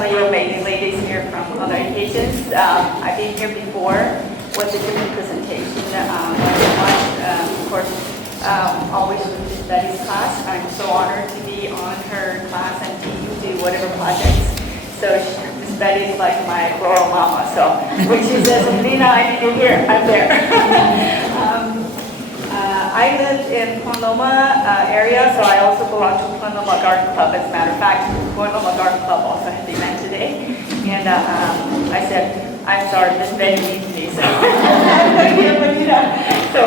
some of you amazing ladies here from other occasions. I've been here before with a different presentation. Of course, always with Miss Betty's class. I'm so honored to be on her class and to do whatever projects. So Miss Betty is like my rural mama. So when she says, Bonita, I need you here, I'm there. I live in Bonita area, so I also belong to Bonita Garden Club. As a matter of fact, Bonita Garden Club also had the event today. And I said, I'm sorry, Miss Betty needs me, so I'm going to get Bonita. So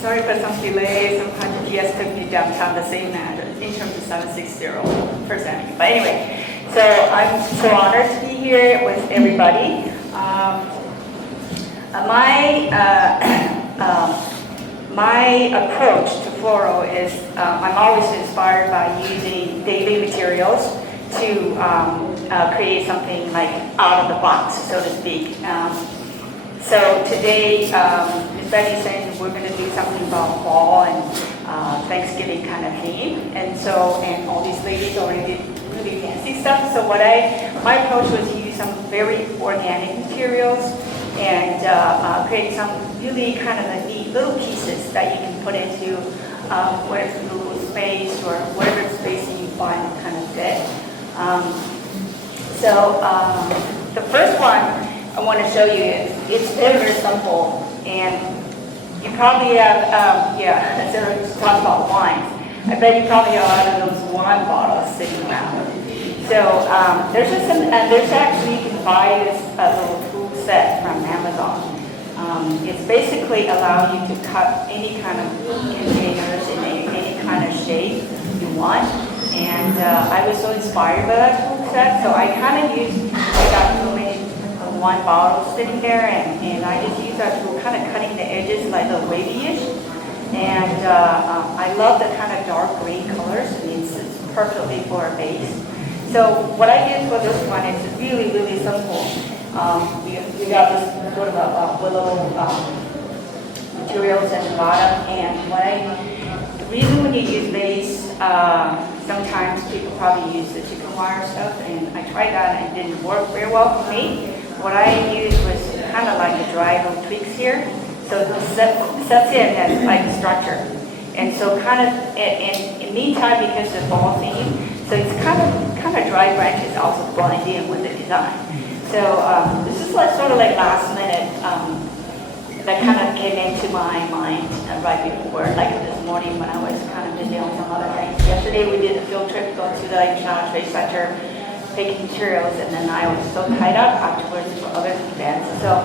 sorry for some delay. Sometimes GPS took me downtown the same address in terms of 760 First Avenue. But anyway, so I'm so honored to be here with everybody. My approach to floral is I'm always inspired by using daily materials to create something like out of the box, so to speak. So today, Ms. Betty said we're going to do something about fall and Thanksgiving kind of theme, and all these ladies already did really fancy stuff. So my approach was to use some very organic materials and create some really kind of neat little pieces that you can put into whatever little space or whatever space you find kind of fit. The first one I want to show you it's very, very simple, and you probably have, instead of talking about wines, I bet you probably have a lot of those wine bottles sitting around. So there's actually, you can buy this little tool set from Amazon. It's basically allow you to cut any kind of containers in any kind of shape you want. And I was so inspired by that tool set, so I got so many wine bottles sitting there, and I just use that tool, kind of cutting the edges like the wavy-ish. And I love the kind of dark green colors. It's perfectly for a base. So what I did for this one is really, really simple. We got this sort of a willow materials at the bottom, and the reason when you use vase, sometimes people probably use the chicken wire stuff, and I tried that and it didn't work very well for me. What I used was kind of like a dry little tweaks here, so it sets in as like a structure. And so kind of, in meantime, because the fall theme, so it's kind of dry branches also blend in with the design. So this is sort of like last minute that kind of came into my mind right before, like this morning when I was kind of busy on some other things. Yesterday we did a field trip, go to the National Trade Center, picking materials, and then I was so tied up afterwards for other events. So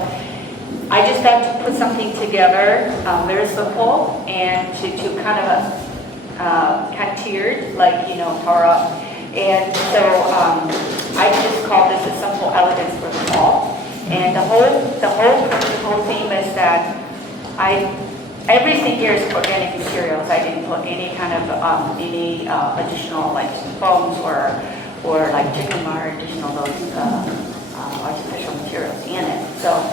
I just got to put something together, very simple, and to kind of tiered, like, tore up. And so I just call this a simple elegance for the fall. And the whole theme is that everything here is organic materials. I didn't put any kind of any additional like foams or like chicken wire, additional those artificial materials in it. So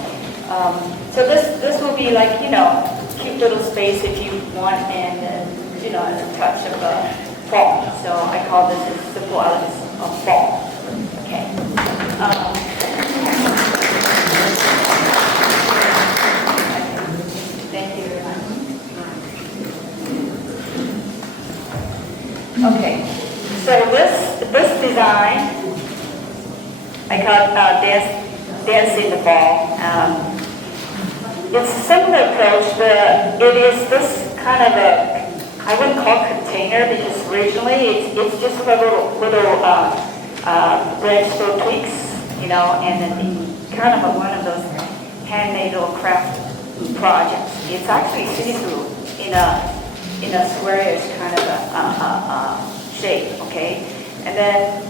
this will be like cute little space if you want, and a touch of fall. So I call this a simple elegance of fall. Okay. Thank you very much. Okay. So this design I call dance in the fall. It's a similar approach, but it is this kind of I wouldn't call it container, because originally it's just a little branch little tweaks, and then kind of one of those handmade little craft projects. It's actually see-through in a squarish kind of a shape, okay? And then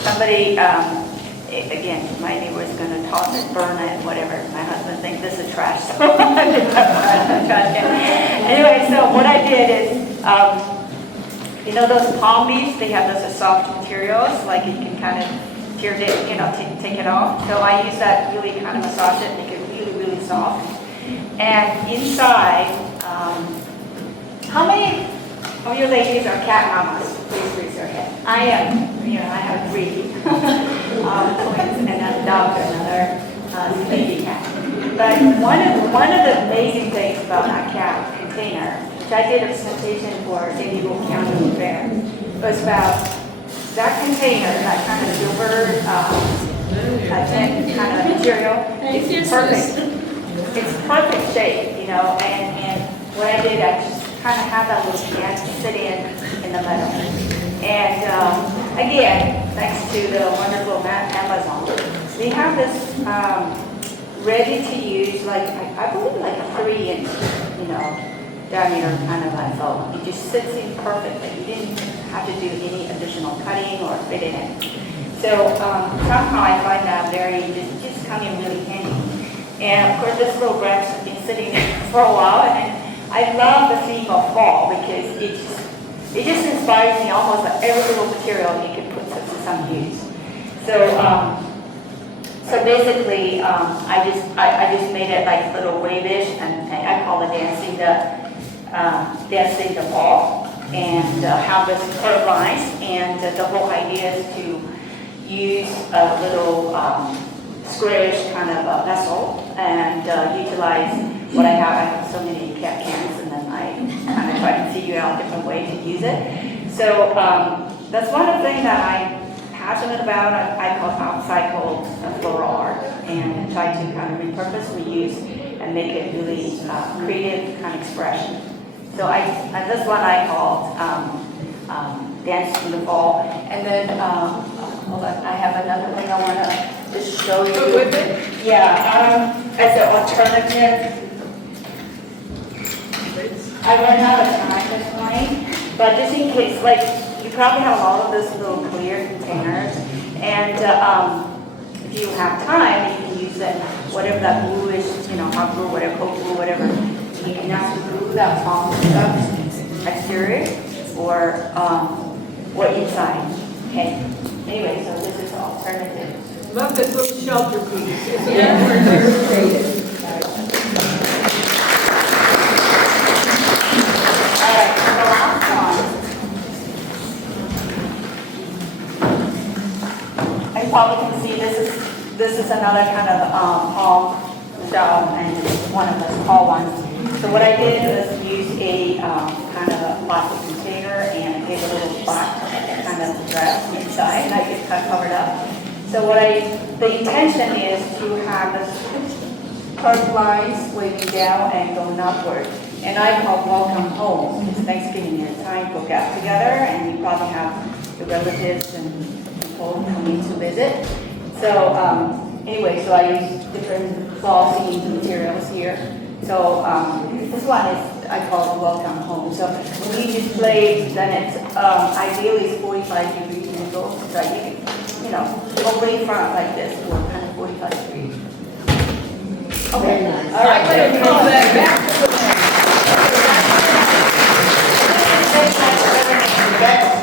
somebody, again, my neighbor was going to toss it, burn it, whatever. My husband thinks this is trash, so I did not trash can. Anyway, so what I did is, those palm leaves, they have those soft materials, like you can kind of tear it, take it off. So I use that really kind of massage it, make it really, really soft. And inside, how many of you ladies are cat mamas? Please raise your hand. I am. I have 3. sleepy cat. But one of the amazing things about that cat container, which I did a presentation for San Diego County Fair, was about that container, that kind of silver, kind of material. It's perfect. It's perfect shape, you know, and what I did, I just kind of had that little cat sit in the middle. And again, thanks to the wonderful Amazon, they have this ready to use, like I believe like a 3-inch, you know, diameter kind of a foam. It just sits in perfectly. You didn't have to do any additional cutting or fit it in. So somehow I find that just come in really handy. And of course, this little branch has been sitting for a while, and I love the theme of fall because it just inspires me almost like every little material you can put to some use. So basically, I just made it like little wavish, and I call it dancing the fall, and have this curved lines. And the whole idea is to use a little squarish kind of a vessel and utilize what I have. I have so many cat cans, and then I kind of try to figure out different ways to use it. So that's one of the things that I'm passionate about. I call upcycle floral art, and try to kind of repurpose, reuse, and make it really creative kind of expression. So this one I called Dance in the Fall. And then hold on, I have another thing I want to just show you. With it? Yeah, as an alternative. I ran out of time this morning, but just in case, like, you probably have all of those little clear containers, and if you have time, you can use it, whatever that bluish, you know, hot glue, whatever, cold glue, whatever. You can actually glue that on the exterior or inside. Okay. Anyway, so this is the alternative. Love this little shelter piece. It's Yeah. You probably can see this is another kind of palm style, and it's one of those tall ones. So what I did was use a kind of a plastic container, and I gave a little black kind of dress inside, and I just kind of covered up. So the intention is to have this curved lines waving down and going upward. And I call welcome home. It's Thanksgiving time, go get together, and you probably have your relatives and people coming to visit. So anyway, so I use different fall themed materials here. So this one is, I call it welcome home. So when you display, then it's ideally it's 45 degrees angle. So you can, you know, away front like this, or kind of 45 degrees. Okay. All right. I'm going to call that back.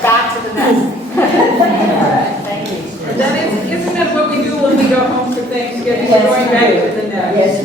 Back to the nest. Thank you. Isn't that what we do when we go home for Thanksgiving? We're going back to the nest. Yes,